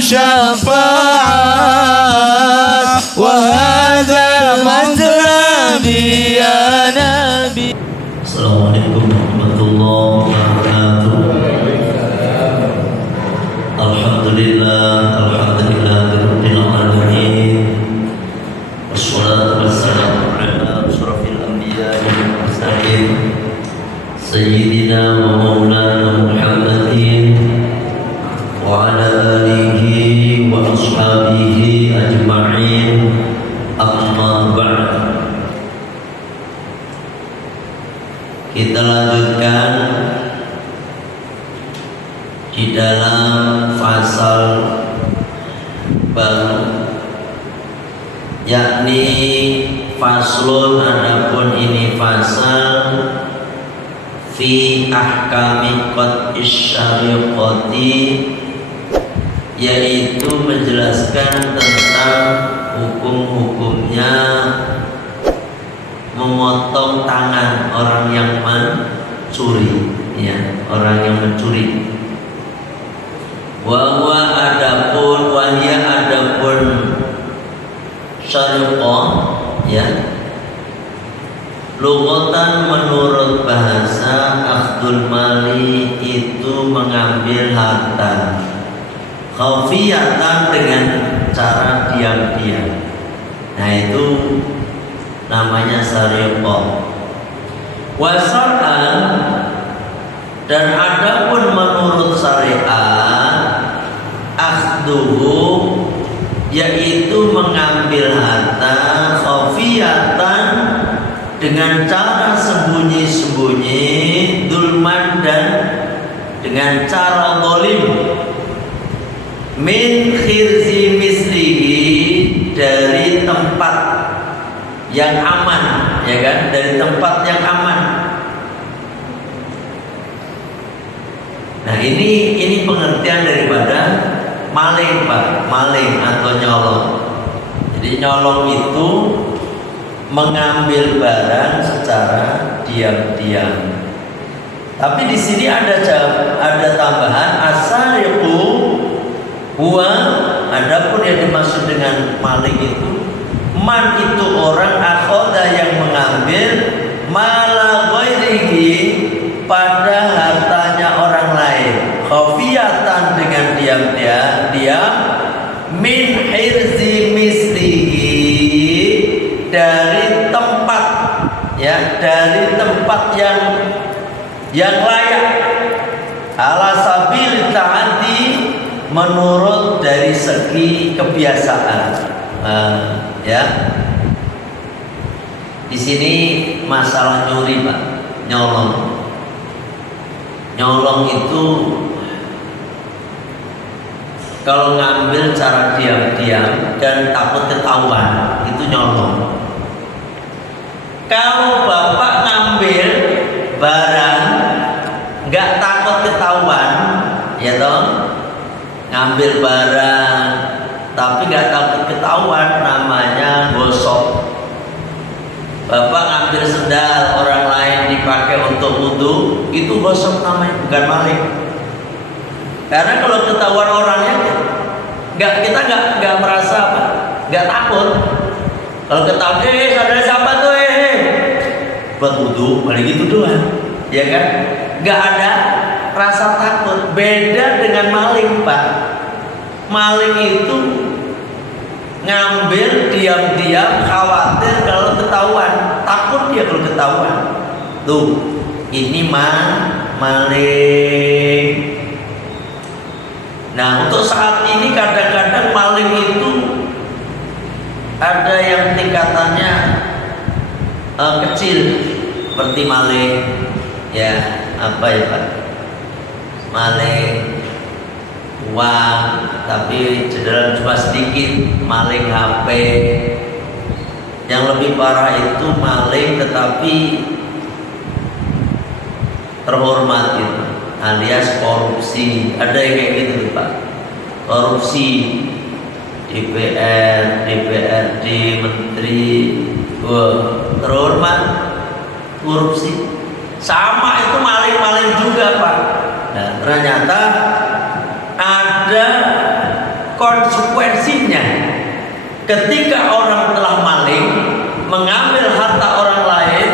شفاعة وهذا مطلبي يا نبي. Assalamualaikum warahmatullahi wabarakatuh. Alhamdulillah rabbil alamin. Wassalatu wassalamu ala asyrafil anbiya'i wal mursalin sayyidina wa maulana Muhammadin wa ala alihi wa ashabihi ajma'in. Amma ba'd. Kita lanjutkan di dalam pasal baru, yakni faslun, adapun ini pasal fi ahkami qat'is syariqati, yaitu menjelaskan tentang hukum-hukumnya memotong tangan orang yang mencuri, ya, orang yang mencuri. Wahya adapun syariqah, ya, lughatan menurut bahasa akhdul mali itu mengambil harta, khafiyatan dengan cara diam-diam. Nah, itu namanya syariqah. Wa syar'an, dan adapun menurut syariat, akhduhu, yaitu mengambil harta, khafiyatan dengan cara sembunyi-sembunyi, dulman dan dengan cara zalim, min khirzi mislihi, dari tempat yang aman, ya kan, dari tempat yang aman. Nah, ini pengertian daripada maling, Pak. Maling atau nyolong. Jadi nyolong itu mengambil barang secara diam-diam. Tapi di sini ada tambahan, asariqu huwa, adapun yang dimaksud dengan maling itu, man itu orang, akhoda yang mengambil, mala ghairihi, pada hartanya orang lain, khafiyatan dengan diam-diam, min hirzi mislihi, dari tempat, ya, dari tempat yang layak, ala sabil ta'addi, menurut dari segi kebiasaan. Ya, di sini masalah nyuri, Pak, nyolong. Nyolong itu kalau ngambil cara diam-diam dan takut ketahuan, itu nyolong. Kalau Bapak ngambil barang nggak takut ketahuan, ya toh, ngambil barang tapi nggak takut ketahuan, namanya gosok. Bapak ngambil sendal orang lain dipakai untuk wudu, itu gosok namanya, bukan maling. Karena kalau ketahuan orangnya, kita nggak merasa apa, nggak takut. Kalau ketahuan, saudara siapa tuh, buat wudu, paling gitu doang, ya kan? Nggak ada rasa takut. Beda dengan maling, Pak. Maling itu ngambil diam-diam, khawatir kalau ketahuan, takut dia kalau ketahuan. Tuh, ini maling. Nah, untuk saat ini kadang-kadang maling itu ada yang tingkatannya kecil, seperti maling, ya, apa ya, Pak? Maling uang tapi cedera cuma sedikit, maling HP. Yang lebih parah itu maling tetapi terhormat gitu, alias korupsi. Ada yang kayak gitu, Pak. Korupsi DPR, DPRD, menteri, terhormat, korupsi. Sama itu maling-maling juga, Pak. Nah, ternyata ada konsekuensinya. Ketika orang telah maling, mengambil harta orang lain,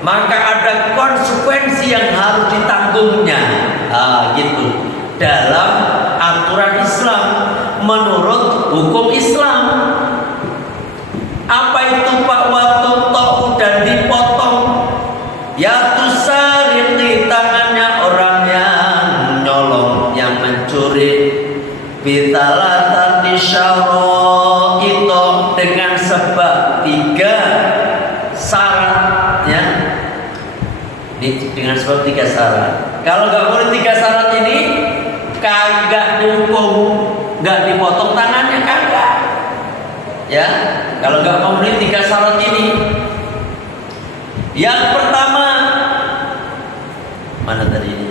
maka ada konsekuensi yang harus ditanggungnya. Gitu. Dalam aturan Islam, menurut hukum Islam. Apa itu Pak? Waktu tau dan dipotong. Ya tusariti, tangannya orang yang nyolong, yang mencuri. Bitalatati itu dengan sebab 3 syarat, ya. Dengan sebab 3 syarat. Kalau nggak boleh 3 syarat ini, kagak dihukum, nggak dipotong tangannya, kagak. Ya, kalau nggak memenuhi 3 syarat ini. Yang pertama, mana tadi ini?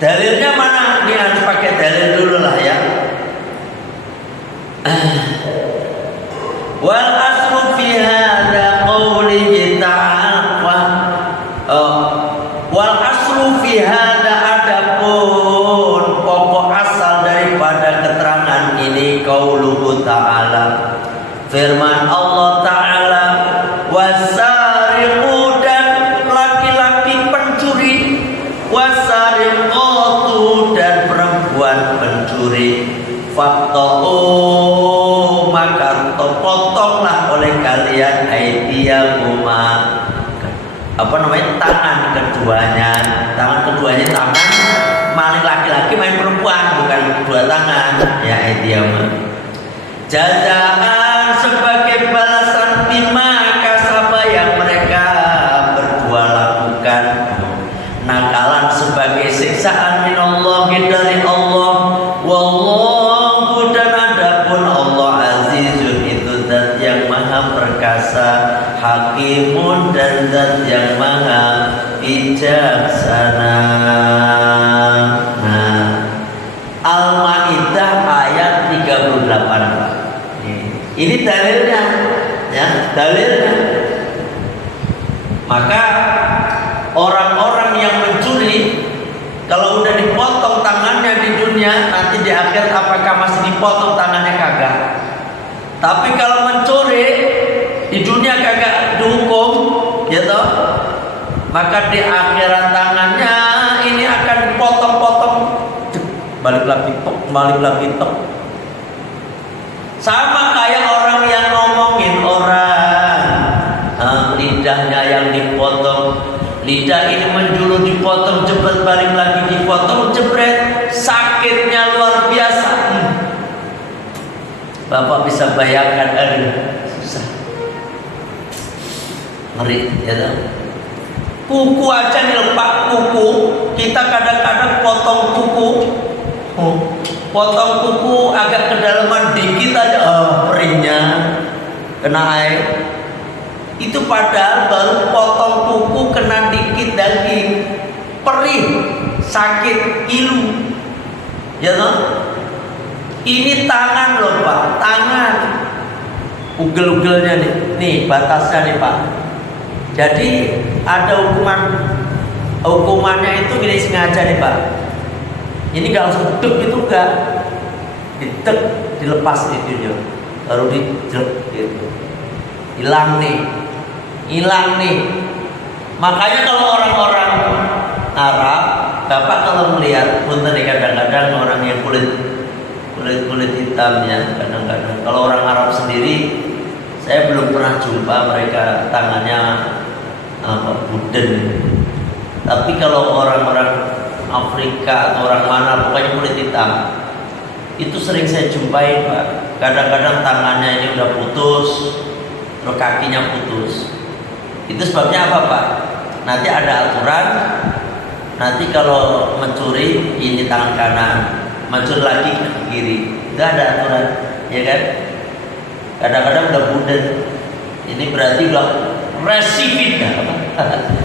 Dalilnya mana? Ini harus pakai dalil dulu lah, ya. Wal aslu fi hadza qawlihi ta'ala. Wal aslu fi hadza, adapun pokok asal daripada keterangan ini qauluhu ta'ala, firman Allah Ta'ala, wasariqu, dan laki-laki pencuri, wasariqatu, dan perempuan pencuri, faqta'u, maka potonglah oleh kalian aydiyahuma, tangan keduanya. Tangan keduanya, tangan maling laki-laki, main perempuan, bukan kedua tangan, ya, aydiyahuma. Jazaan, sebagai balasan bima kasaba, yang mereka berdua lakukan. Nakalan, sebagai siksaan minallahi, dari Allah. Wallahu, dan adapun Allah azizun, itu zat yang maha perkasa, hakimun, dan zat yang maha bijaksana. Al-Maidah ayat 38. Ini dalilnya, ya, dalilnya. Maka orang-orang yang mencuri, kalau udah dipotong tangannya di dunia, nanti di akhirat apakah masih dipotong tangannya? Kagak. Tapi kalau mencuri di dunia kagak dihukum, ya toh, maka di akhirat tangannya ini akan dipotong-potong, balik lagi tok. Sama kayak orang yang ngomongin orang, lidahnya yang dipotong, lidah ini menjulur, dipotong, jebret, balik lagi dipotong, jebret, sakitnya luar biasa. Bapak bisa bayangkan, susah, ngeri, ya kan? Kuku aja nih, Pak, kuku kita kadang-kadang potong kuku. Potong kuku agak kedalaman dikit aja, perihnya kena air. Itu padahal baru potong kuku, kena dikit daging, perih, sakit, ilu, ya toh? Ini tangan loh Pak, tangan, ugel-ugelnya nih batasnya nih Pak. Jadi ada hukumannya itu gini, sengaja nih Pak. Ini gak langsung dek, itu enggak, didek, dilepas itunya, baru didek gitu. Hilang nih. Makanya kalau orang-orang Arab, Bapak kalau melihat, punten nih, kadang-kadang orang yang kulit hitamnya, kadang-kadang kalau orang Arab sendiri, saya belum pernah jumpa mereka tangannya buden. Tapi kalau orang-orang Afrika atau orang mana, pokoknya kulit hitam, itu sering saya jumpai Pak. Kadang-kadang tangannya ini udah putus, terus kakinya putus. Itu sebabnya apa Pak? Nanti ada aturan, nanti kalau mencuri ini tangan kanan, mencuri lagi kaki kiri, itu ada aturan, ya kan? Kadang-kadang udah buden. Ini berarti udah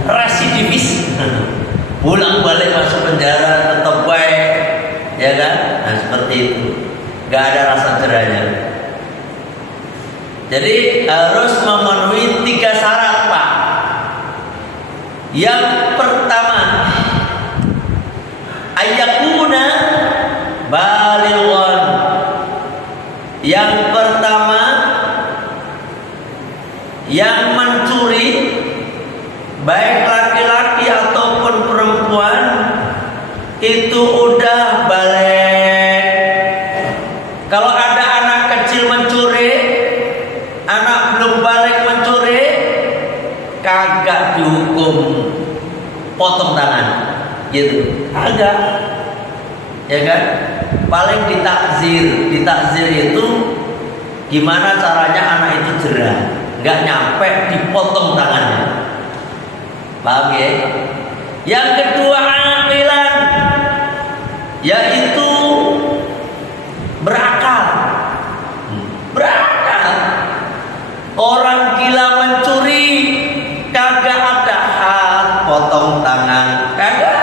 residivis. Pulang-balik masuk penjara tetap baik, ya kan? Nah seperti itu, nggak ada rasa jerahnya. Jadi harus memenuhi 3 syarat Pak. Yang pertama, ayakuna yang mencuri baik laki-laki ataupun perempuan itu udah balik. Kalau ada anak kecil mencuri, anak belum balik mencuri, kagak dihukum potong tangan, gitu. Kagak, ya kan? Paling ditakzir. Ditakzir itu gimana caranya anak itu jerah, nggak nyampe dipotong tangannya. Paham ya? Yang kedua aqilan, yaitu berakal. Berakal. Orang gila mencuri kagak ada had potong tangan, kagak.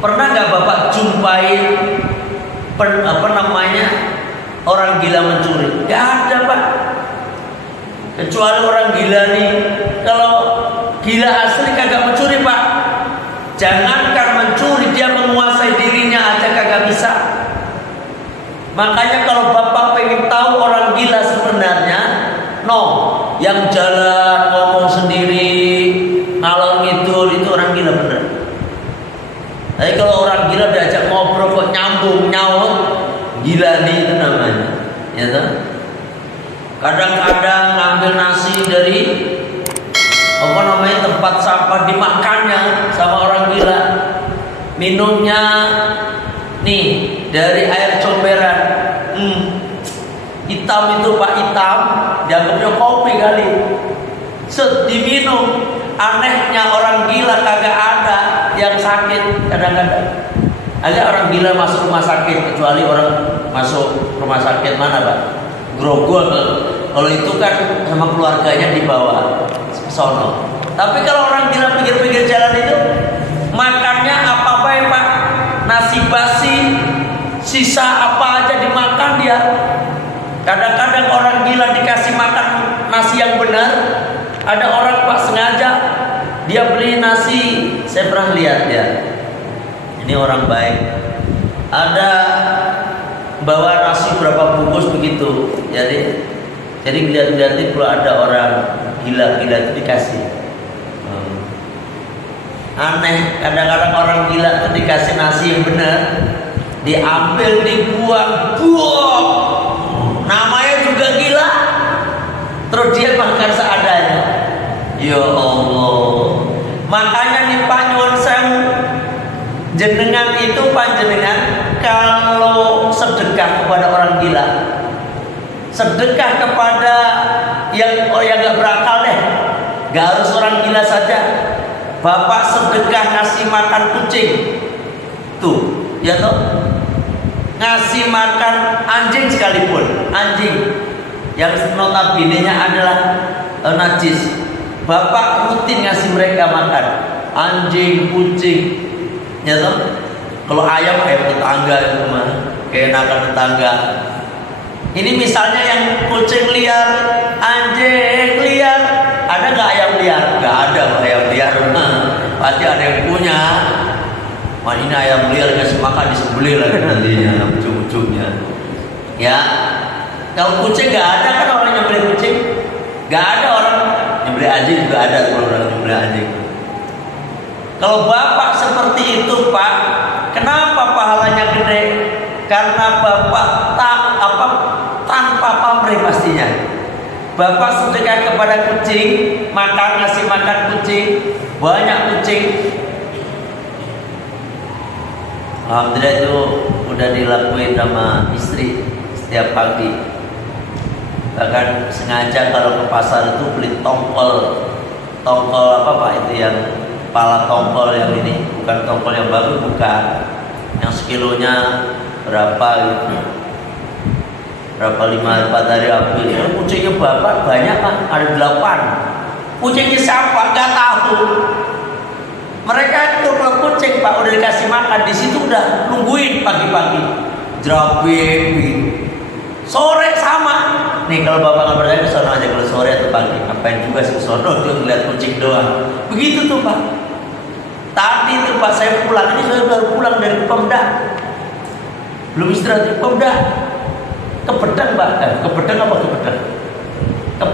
Pernah nggak Bapak jumpai orang gila mencuri? Nggak ada, Pak. Kecuali orang gila nih, kalau gila asli kagak mencuri, Pak. Jangankan mencuri, dia menguasai dirinya aja kagak bisa. Makanya kalau Bapak pengen tahu orang gila sebenarnya, yang jalan ngomong sendiri, ngalor ngidul, itu orang gila bener. Tapi kalau orang gila diajak ngobrol kok nyambung nyaut, gila nih itu namanya, ya toh? Kadang-kadang ngambil nasi dari tempat sampah dimakannya sama orang gila. Minumnya nih dari air comberan. Hitam itu Pak, hitam, dianggapnya kopi kali. Diminum. Anehnya orang gila kagak ada yang sakit kadang-kadang. Ada orang gila masuk rumah sakit, kecuali orang masuk rumah sakit mana Pak? Grogol. Kalau itu kan sama keluarganya dibawa ke sono. Tapi kalau orang gila pinggir-pinggir jalan itu makannya apa ya Pak? Nasi basi, sisa apa aja dimakan dia. Kadang-kadang orang gila dikasih makan nasi yang benar. Ada orang Pak sengaja dia beli nasi, saya pernah lihat ya. Ini orang baik. Ada bawa nasi berapa bungkus begitu. Jadi lihat-lihat kalau ada orang gila-gila itu dikasih. Aneh, kadang-kadang orang gila itu dikasih nasi yang benar, diambil, dibuang, namanya juga gila. Terus dia makan seadanya. Ya Allah. Makanya nih Pak Nyuwun Sewu, jenengan itu panjenengan kalau sedekah kepada orang gila, sedekah kepada yang gak berakal deh, gak harus orang gila saja. Bapak sedekah ngasih makan kucing, tuh, ya toh, ngasih makan anjing sekalipun, anjing yang notabene-nya adalah najis, Bapak rutin ngasih mereka makan, anjing, kucing, ya toh. Kalau ayam tetangga itu mah, keenakan tetangga. Ini misalnya yang kucing liar, anjing liar, ada nggak ayam liar? Nggak ada ayam liar. Pasti ada yang punya. Wah ini ayam liar kasih makan disembelih lagi nantinya ujung-ujungnya. Ya, kalau kucing nggak ada kan orang nyembelih kucing, nggak ada orang nyembelih anjing juga ada kalau orang nyembelih anjing. Kalau Bapak seperti itu Pak, kenapa pahalanya gede? Karena Bapak tanpa pamrih pastinya. Bapak sedekah kepada kucing, ngasih makan kucing, banyak kucing. Alhamdulillah itu udah dilakuin sama istri setiap pagi. Bahkan sengaja kalau ke pasar itu beli tongkol apa Pak itu yang kepala tongkol yang ini, bukan tongkol yang baru, bukan. Yang sekilonya berapa gitu, berapa 5 dari api. Kucingnya Bapak banyak Pak, ada 8. Kucingnya siapa? Gak tahu. Mereka itu kalau kucing Pak udah dikasih makan di situ udah nungguin pagi-pagi, jerapin. Sore sama. Nih kalau Bapak nggak percaya ke sono aja, kalau sore atau pagi ngapain juga sih ke sono tuh ngeliat kucing doang. Begitu tuh Pak. Tadi tuh Pak saya pulang, ini saya baru pulang dari Pemda. Belum istirahat di Pemda. Ke Pedang Pak. Ke Pedang apa ke Pedang? Ke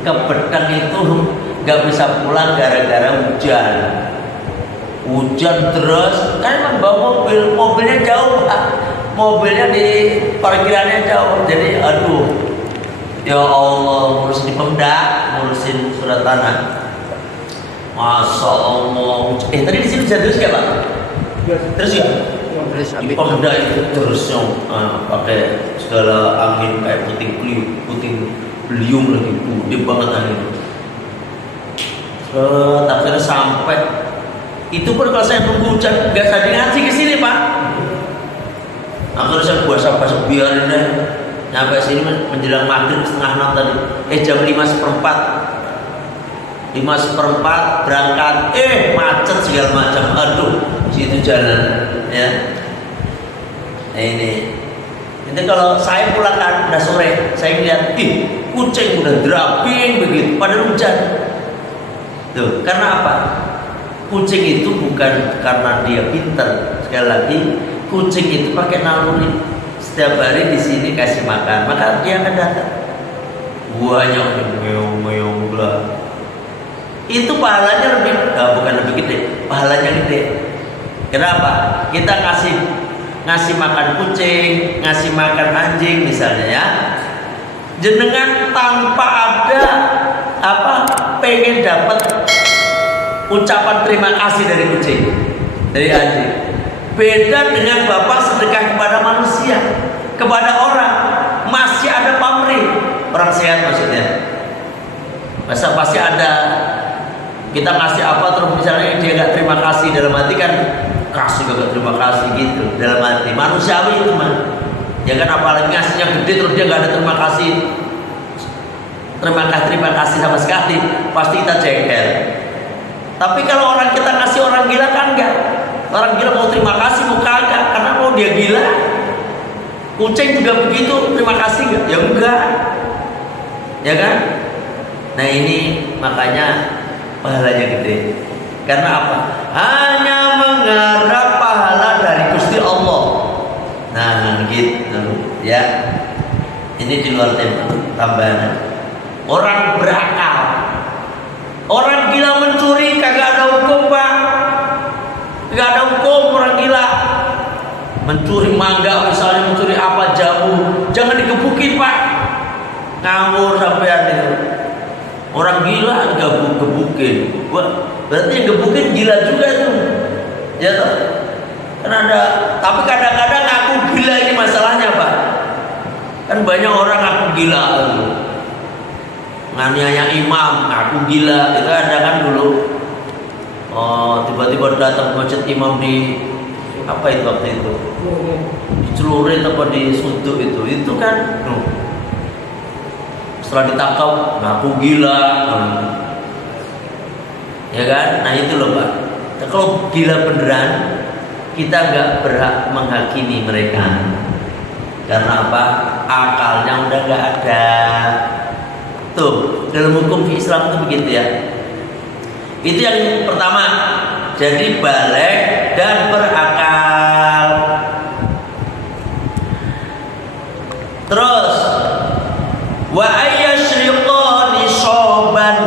ke Bedeng itu nggak bisa pulang gara-gara hujan. Hujan terus, kan emang bawa mobilnya jauh Pak. Mobilnya di parkirannya jauh, jadi aduh, ya Allah, ngurusin di Pemda, ngurusin surat tanah. Masya Allah. Tadi di sini hujan terus ya Pak? Terus ya? Di Pemda itu terus yang pakai segala angin kayak puting beliung lagi, gede banget angin. Akhirnya sampai itu pun kalau saya nunggu hujan nggak jadi ngaji ke sini Pak. Akhirnya saya puasa biarin deh. Nyampe sini menjelang maghrib setengah 6 tadi. Jam 5:04. 5:04 berangkat. Macet segala macam. Aduh, situ jalan ya. Nah ini kalau saya pulang kan udah sore, saya lihat kucing udah draping begitu pada hujan. Tuh, karena apa? Kucing itu bukan karena dia pinter. Sekali lagi, kucing itu pakai naluri. Setiap hari di sini kasih makan, maka dia akan datang. Buahnya meong lah. Itu pahalanya bukan lebih gede, pahalanya gede. Kenapa? Kita ngasih makan kucing, ngasih makan anjing misalnya ya. Jenengan tanpa ada pengen dapat ucapan terima kasih dari kucing, dari anjing. Beda dengan Bapak sedekah kepada manusia, kepada orang, masih ada pamrih. Orang sehat maksudnya. Masa pasti ada kita ngasih apa terus misalnya dia nggak terima kasih, dalam hati kan kasih gak terima kasih gitu, dalam hati manusiawi itu mah. Ya kan, apalagi ngasihnya gede terus dia nggak ada terima kasih sama sekali, pasti kita jengkel. Tapi kalau orang kita ngasih orang gila kan enggak. Orang gila mau terima kasih mau kagak, karena mau dia gila. Kucing juga begitu, terima kasih enggak? Ya enggak. Ya kan? Nah ini makanya pahalanya gede. Karena apa? Hanya mengharap pahala dari Gusti Allah. Nah gitu ya. Ini di luar tema tambahan. Orang berakal, orang gila mencuri kagak ada hukum Pak. Kagak ada hukum orang gila. Mencuri mangga misalnya, mencuri apa, jamu, jangan digebukin Pak. Ngawur sampean itu. Orang gila gebukin. Berarti yang gebukin gila juga tuh. Ya toh? Kan ada, tapi kadang-kadang aku gila, ini masalahnya Pak. Kan banyak orang aku gila tuh. Nganiaya imam, aku gila. Itu ada kan dulu. Tiba-tiba datang macet imam di apa itu waktu itu? Dicelurin apa disuntuk itu kan. Setelah ditangkap, ngaku gila. Ya kan? Nah itu loh Pak. Kalau gila beneran, kita nggak berhak menghakimi mereka. Karena apa? Akalnya udah nggak ada. Tuh, dalam hukum di Islam itu begitu ya. Itu yang pertama. Jadi balik dan berakal. Terus wa ayyashriqani soban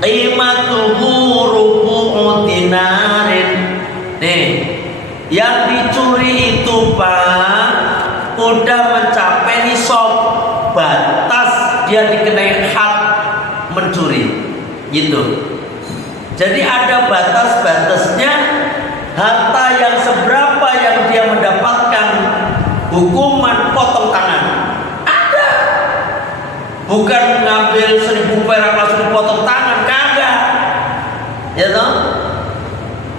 qimatuhu rubu'u dinarin. Nih, yang dicuri itu Pak udah mencapai nisab, batas dia dikenai had mencuri gitu. Jadi ada batas-batasnya, harta yang seberapa yang dia mendapatkan hukuman potong tangan. Ada. Bukan ngambil 1000 perak langsung dipotong tangan, kagak. Ya toh?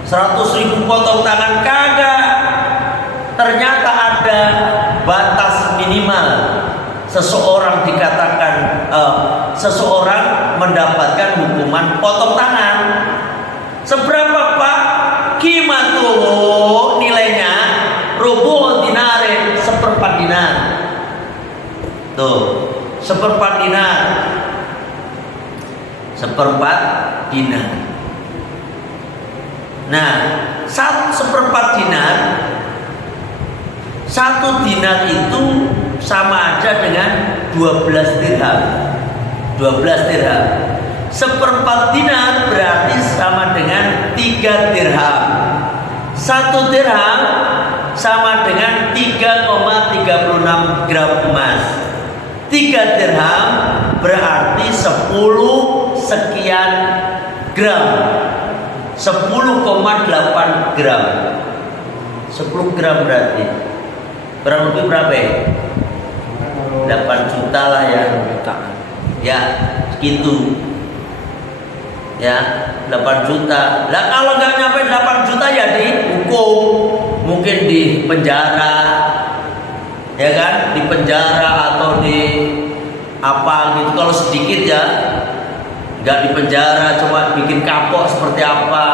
100.000 potong tangan, kagak. Ternyata ada batas minimal. Seseorang dikatakan seseorang mendapatkan hukuman potong tangan. Seberapa Pak? Qimatuhu, nilainya rubu' dinarin, 1/4 dinar. Tuh, 1/4 dinar. 1/4 dinar. Nah, 1/4 dinar, 1 dinar itu sama aja dengan 12 dirham. 12 dirham. Seperempat dinar berarti sama dengan 3 dirham. 1 dirham sama dengan 3,36 gram emas. 3 dirham berarti 10 sekian gram. 10,8 gram. 10 gram berarti kurang lebih berapa ya? 8 juta lah ya. Ya, segitu. Ya, 8 juta. Lah kalau nggak nyampe 8 juta ya dihukum, mungkin di penjara, ya kan? Di penjara atau di apa gitu. Kalau sedikit ya, nggak di penjara, cuma bikin kapok seperti apa.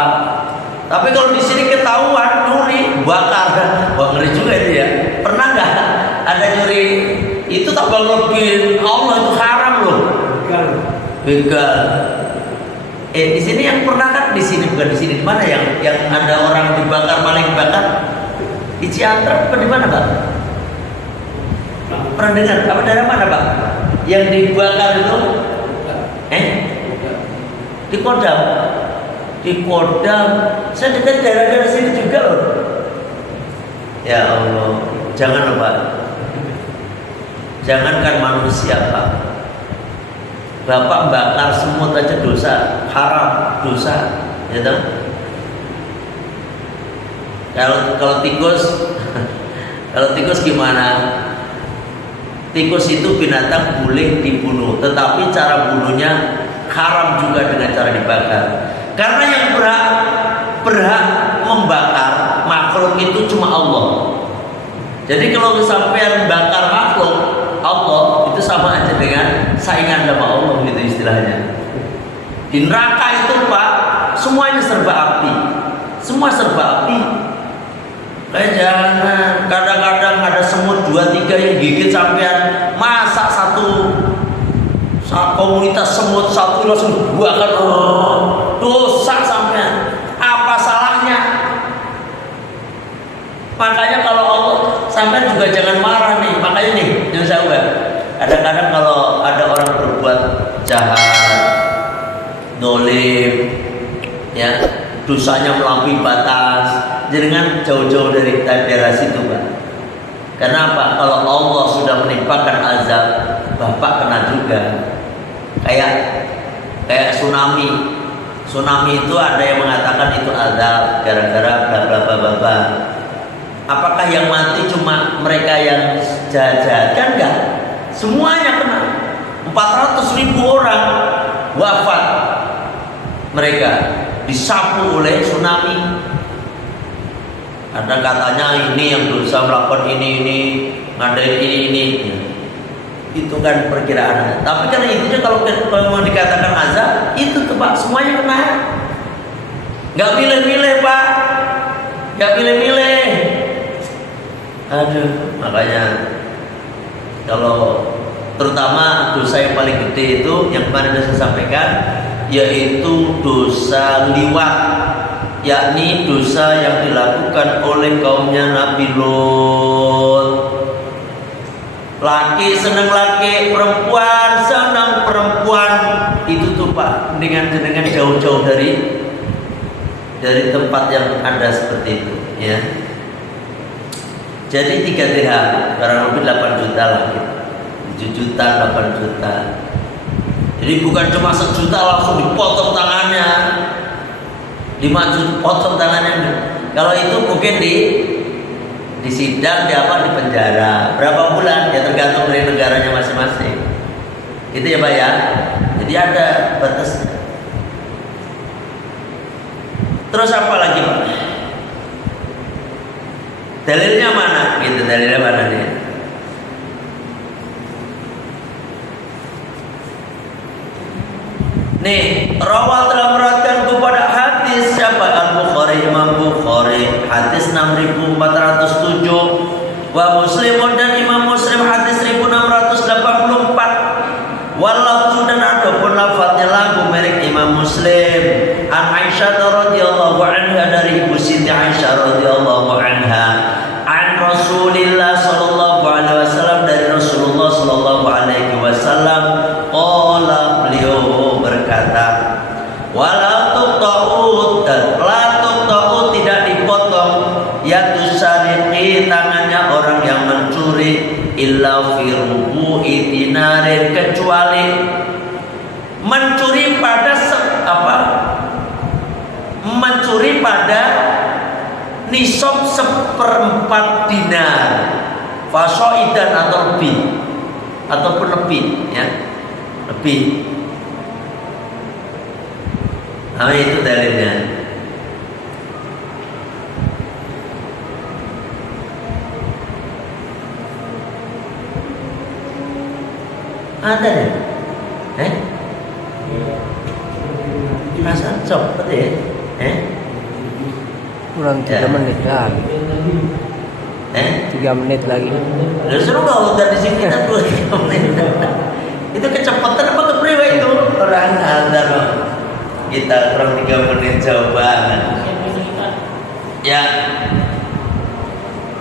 Tapi kalau di sini ketahuan nyuri, bakar, wah ngeri juga itu ya. Pernah nggak ada nyuri? Itu tambah lebih, Allah itu haram loh. Begal. Di sini yang pernah kan di sini, bukan di sini, di mana yang ada orang dibakar, maling dibakar di Ciantra, apa di mana Pak? Pernah dengar? Apa daerah mana Pak? Yang dibakar itu? Di Kodam. Di Kodam. Saya dekat daerah-daerah sini juga loh. Ya Allah, jangan Pak. Jangankan manusia Pak. Bapak bakar semut aja dosa, haram, dosa, ya toh? Kalau tikus, kalau tikus gimana? Tikus itu binatang boleh dibunuh, tetapi cara bunuhnya haram juga dengan cara dibakar. Karena yang berhak membakar makhluk itu cuma Allah. Jadi kalau sampean bakar makhluk Allah, itu sama aja dengan saingan sama Allah gitu istilahnya. Di neraka itu Pak, semuanya serba api. Semua serba api. Kayak jangan, kadang-kadang ada semut 2-3 yang gigit sampean, masa satu komunitas semut satu langsung bakar, dosa sampean. Apa salahnya? Makanya kalau Allah, sampean juga jangan marah nih. Makanya nih, jangan sabar. Kadang-kadang kalau ada orang berbuat jahat, dolim, ya, dosanya melampaui batas, jangan jauh-jauh dari daerah situ, Pak. Kenapa? Kalau Allah sudah menimpakan azab, Bapak kena juga. Kayak tsunami. Tsunami itu ada yang mengatakan itu azab gara-gara bla bla bla bla bla. Apakah yang mati cuma mereka yang jahat? Kan enggak. Semuanya kena. 400.000 orang wafat. Mereka disapu oleh tsunami. Ada katanya ini yang dosa melakukan ini, ngadain ini. Itu kan perkiraan. Tapi kan intinya kalau mau dikatakan azab, itu tuh Pak, semuanya kena. Nggak pilih-pilih Pak, nggak pilih-pilih. Aduh, makanya kalau terutama dosa yang paling gede itu yang kemarin saya sampaikan, yaitu dosa liwat, yakni dosa yang dilakukan oleh kaumnya Nabi Lut. Laki senang laki, perempuan senang perempuan. Itu tuh Pak, dengan jauh-jauh dari tempat yang ada seperti itu, ya. Jadi 3 dirham, kurang lebih 8 juta lah gitu. 7 juta, 8 juta. Jadi bukan cuma 1 juta langsung dipotong tangannya, 5 juta potong tangannya. Kalau itu mungkin di sidang, di penjara. Berapa bulan? Ya tergantung dari negaranya masing-masing. Itu ya Pak ya. Jadi ada batasnya. Terus apa lagi Pak? Dalilnya mana? Gitu, dalilnya mana nih? Nih, rawa telah meriwayatkan kepada hadis siapa? Al-Bukhari, Imam Bukhari, hadis 6407. Wa Muslimun, dan Imam Muslim hadis 1684. Wallahu, dan adapun lafadznya lagu merek Imam Muslim. An Aisyah radhiyallahu anha, dari Ibu Siti Aisyah radhiyallahu anha. An Rasulillah sallallahu alaihi wasallam, dari Rasulullah sallallahu alaihi wasallam. Qala yadus sariqi, tangannya orang yang mencuri, illa fi rubu'i dinarin, kecuali mencuri pada mencuri pada nisab 1/4 dinar, fasoidan atau lebih, ataupun lebih, ya, lebih. Nah, itu dalilnya. Ada deh, perasaan cepet ya, kurang 3 menit lagi. 3 menit lagi. Lu suruh nggak udah di sini kita 2 menit. Itu kecepatan apa kepriwe itu? Orang ada loh. Kita kurang 3 menit jawaban. Ya.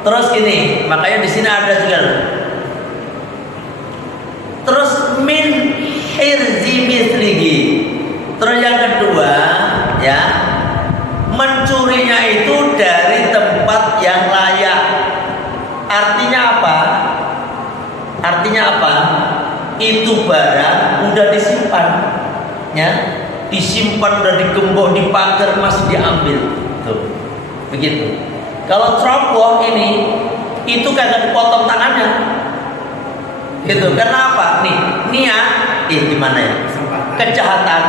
Terus gini, makanya di sini ada juga. Terus min hirzi mislihi. Terus yang kedua, ya, mencurinya itu dari tempat yang layak. Artinya apa? Artinya apa? Itu barang udah disimpan, ya, disimpan, udah digembok, dipagar, masih diambil. Tuh, begitu. Kalau ceroboh ini, itu kagak dipotong tangannya, gitu. Karena apa? Nih, niat, gimana ya? Kejahatan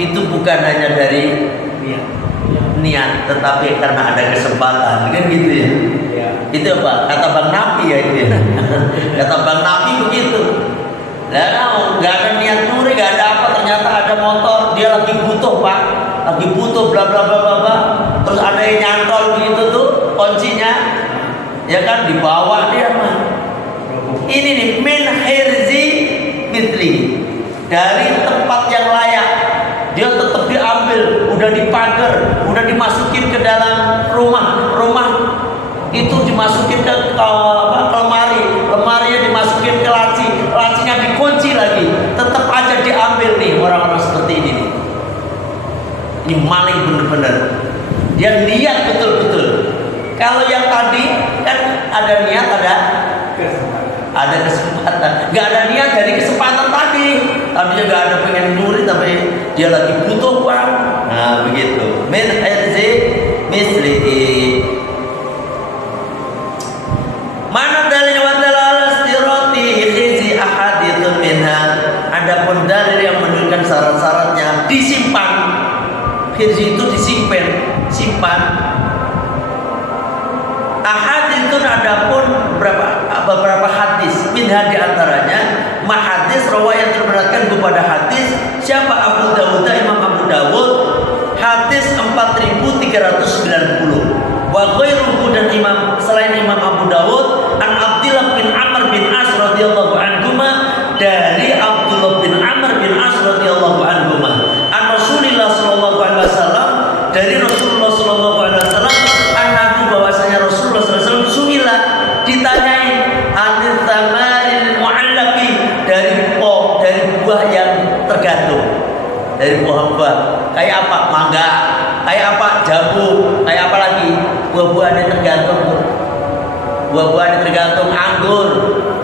itu bukan hanya dari niat, tetapi karena ada kesempatan, kan gitu ya. Itu apa? Kata Bang Napi ya itu ya. Kata Bang Napi begitu. Nah, nggak ada niat nyuri, nggak ada apa, ternyata ada motor, dia lagi butuh pak, lagi butuh bla bla bla bla bla. Terus ada yang nyantol begitu tuh kuncinya, ya kan, dibawa dia mah. Ini nih min hirzi mitli, dari tempat yang layak. Dia tetap diambil, udah dipagar, udah dimasukin ke dalam rumah itu, dimasukin ke lemarinya dimasukin ke lacinya dikunci lagi, tetap aja diambil nih orang-orang seperti ini nih. Ini maling bener-bener, dia niat betul-betul. Kalau yang tadi kan ada niat, ada kesempatan, nggak ada niat dari kesempatan tadi, tapi dia nggak ada pengen nyuri, tapi dia lagi butuh uang. Nah begitu. Min hirzi mislihi. Mana dalil wa dalal istirati khizi ahaditsun minha. Adapun dalil yang menunjukkan syarat-syaratnya disimpan. Khizi itu simpan. Ahaditsun adapun beberapa hadis, minha di antaranya mahadis riwayat terberatkan kepada hadis siapa? Abu Dawud, Imam Abu Dawud, hadis 4390. Wa ghairuhu, dan selain Imam Abu Dawud, an Abdullah bin Amr bin As radhiyallahu anhuma, dari Abdullah bin Amr bin As radhiyallahu anhuma, an Rasulillah sallallahu alaihi wasallam, dari Rasulullah sallallahu alaihi wasallam, annahu, bahwasanya Rasulullah sallallahu alaihi wasallam suila, ditanyain anil tamaril mu'allaqi, dari buah yang tergantung, dari buah-buah kayak apa? Mangga, kayak apa? Jambu, kayak apa lagi? Buah-buahan yang tergantung, anggur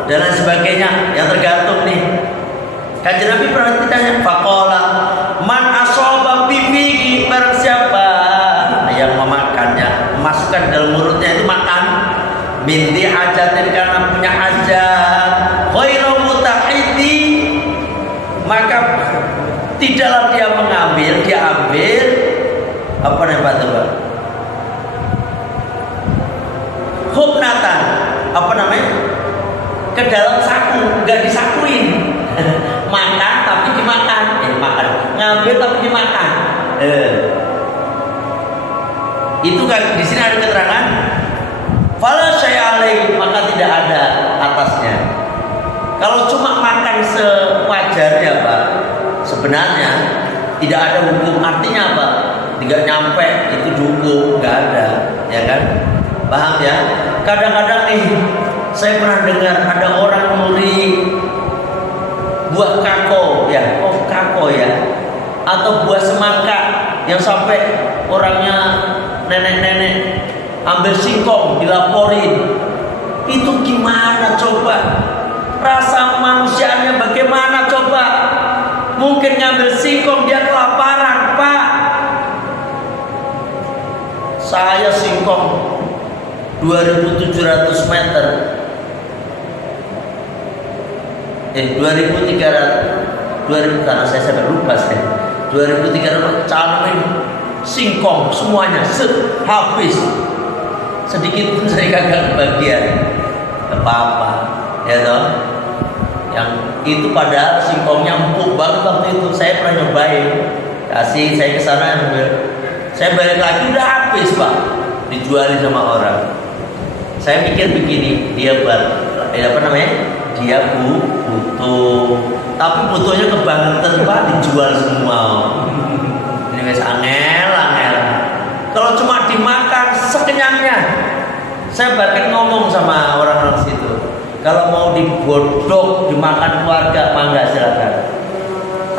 dan lain sebagainya yang tergantung nih. Kanjeng Nabi pernah ditanya, faqala man asaba bihi, barang siapa yang memakannya, masukkan dalam mulutnya itu makan, minti hajatin, karena punya hajat, khairu mutahidi, maka tidaklah dia ambil apa namanya Pak? Hubnatan, apa namanya? Ke dalam saku, nggak disakuin. Makan tapi dimakan, makan. Ngambil tapi dimakan. Itu kan di sini ada keterangan fala syai' alaihi, maka tidak ada atasnya. Kalau cuma makan sewajarnya Pak, sebenarnya tidak ada hukum. Artinya apa? Tidak nyampe itu hukum, nggak ada, ya kan? Paham ya? Kadang-kadang nih saya pernah dengar ada orang nyuri buah kako ya, kako ya, atau buah semangka yang sampai orangnya nenek-nenek ngambil singkong dilaporin. Itu gimana coba? Rasa manusianya bagaimana coba? Mungkin ngambil singkong dia kelaparan, Pak. Saya singkong 2.700 meter, 2.300, karena saya sampai lupa saya. 2.300 caluin singkong semuanya habis. Sedikit pun saya kagak kebagian. Apa-apa, ya toh. Yang itu padahal singkongnya empuk banget waktu itu. Saya pernah nyobain, kasih saya kesana, saya balik lagi udah habis, Pak, dijualin sama orang. Saya mikir begini, dia dia butuh, tapi butuhnya kebangetan, Pak, dijual semua. Ini wes angel. Kalau cuma dimakan sekenyangnya, saya bahkan ngomong sama orang-orang situ, kalau mau digodok dimakan keluarga, mangga silakan.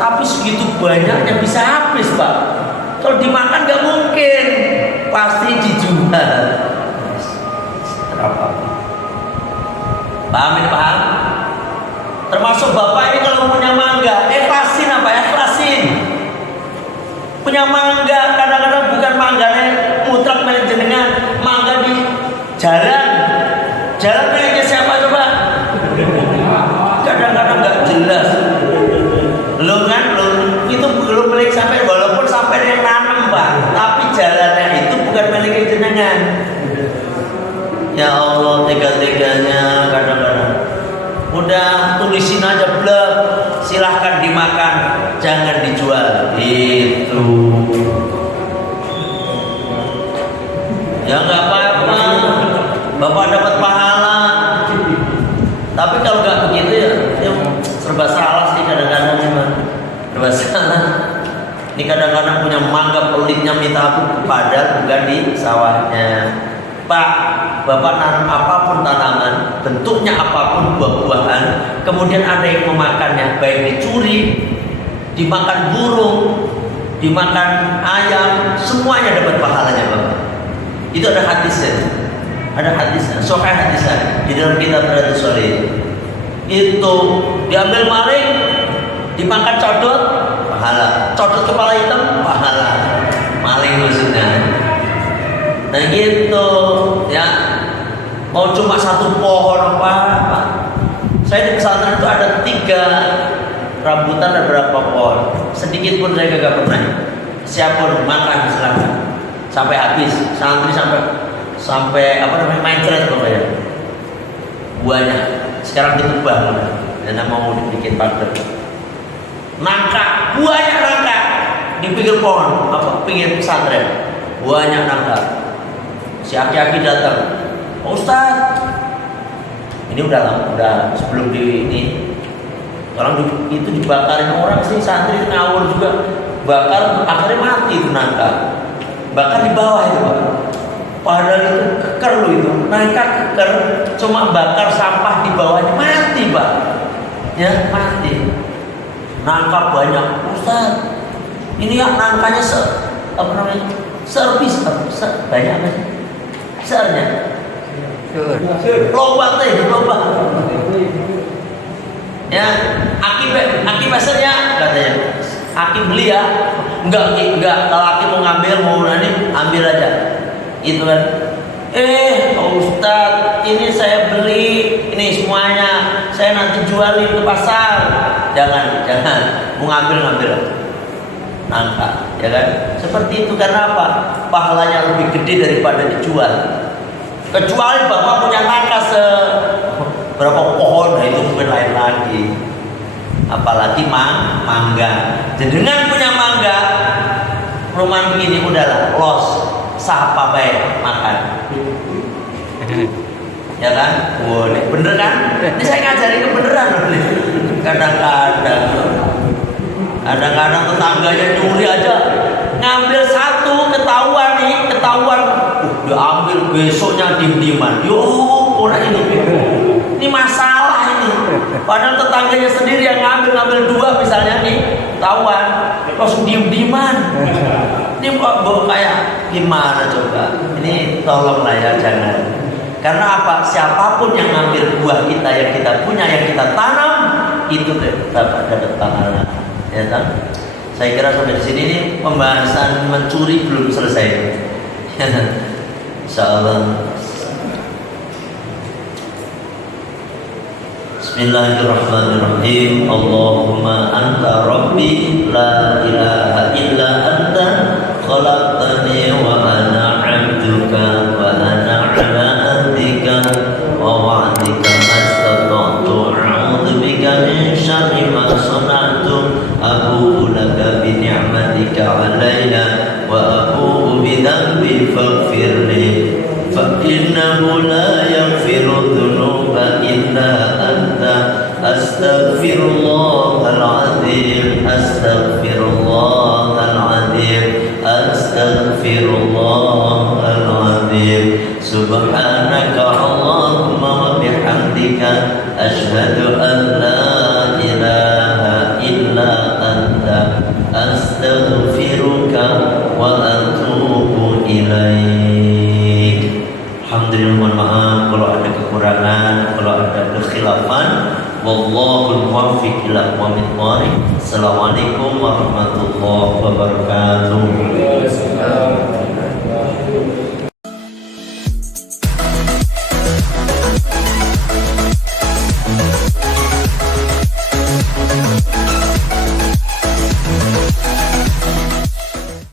Tapi segitu banyaknya bisa habis, Pak. Kalau dimakan nggak mungkin, pasti dijual. Paham ini, paham? Termasuk bapak ini kalau punya mangga, ikhlasin apa? Ikhlasin. Punya mangga, kadang-kadang bukan mangganya mutlak milik jenengan, mangga di jalan miliknya siapa coba? Kadang-kadang nggak jelas. Belum itu belum milik sampai, walaupun sampai yang nanam, Pak, tapi jalannya itu bukan milik jenengan. Ya Allah, tega-teganya kadang-kadang. Udah tulisin aja blek, silahkan dimakan, jangan dijual. Itu ya nggak apa-apa, bapak dapat pahala. Tapi kalau nggak begitu ya serba salah sih kadang-kadang, serba salah. Ini kadang-kadang punya mangga pelitnya minta aku, padahal bukan di sawahnya. Pak, bapak nanam apapun tanaman, bentuknya apapun buah-buahan, kemudian ada yang memakannya, baik dicuri, dimakan burung, dimakan ayam, semuanya dapat pahalanya, Bapak. Itu ada hadisnya, sahih hadisnya di dalam kitab Riyadhus Shalihin. Itu diambil maling, dimakan codot, pahala. Codot kepala hitam, pahala. Maling maksudnya. Nah gitu ya, mau cuma satu pohon apa? Saya di pesantren itu ada 3 rambutan dan berapa pohon. Sedikit pun saya gak pernah. Siapapun makan silakan sampai habis. Santri sampai main thread pokoknya. Buahnya sekarang ditebang dan mau dibikin pagar. Nangka, buahnya nangka di pinggir pohon, pinggir pesantren. Buahnya nangka. Si aki-aki datang, Pak Ustadz, ini udah sebelum orang itu dibakarin orang sih, santri ngawur juga, bakar akhirnya mati itu nangka, bakar di bawah itu, Pak. Padahal itu keker loh itu, nangka keker, cuma bakar sampah di bawahnya mati, Pak, ya mati. Nangka banyak, Ustadz, ini ya nangkanya servis banyak apa sih? Searnya lomba ya, akibatnya katanya aki beli ya, enggak, kalau aki mau ngambil mau nanti ambil aja itu kan. Pak Ustadz, ini saya beli ini semuanya, saya nanti jualin ke pasar. Jangan mau ngambil nangka, ya kan? Seperti itu. Karena apa? Pahalanya lebih gede daripada dijual. Kecuali bapak punya nangka berapa pohon, nah itu mungkin lain lagi. Apalagi mangga. Jenengan punya mangga, rumah begini udahlah, los, sapa baik makan. Ya kan? Wah, ini bener kan? Ini saya ngajarin kebeneran loh. Kadang-kadang tetangganya nyuri aja, ngambil satu ketahuan, diambil besoknya diem-dieman. Yo, orang ini masalah ini. Padahal tetangganya sendiri yang ngambil 2 misalnya nih, ketahuan, langsung diem-dieman. Ini Ini kok bu kayak gimana coba? Ini tolonglah ya jangan. Karena apa? Siapapun yang ngambil buah kita yang kita punya, yang kita tanam, itu dapat pahala. Ya kan? Saya kira sampai di sini nih pembahasan mencuri belum selesai. Insyaallah. Bismillahirrahmanirrahim. Allahumma anta rabbi la ilaha illa anta khalaqtani wa ana 'abduka wa ana 'ala ahdika wa wa'dika mastata'tu a'udzu bika min syarri ma sana'tu abu'u laka bi ni'matika 'alayya wa abu'u bi dhanbi faghfirli fa innahu la yaghfiru dhunuba illa Astaghfirullahal azim, astaghfirullahal azim, astaghfirullahal azim. Subhanaka Allahumma wa bihamdika asyhadu an la ilaha illa anta astaghfiruka wa atubu ilaik. Alhamdulillah, mohon maaf kalau ada kekurangan, kalau ada kekhilafan. Wallahul muwaffiq ila aqwamit thoriq. Assalamualaikum warahmatullahi wabarakatuh.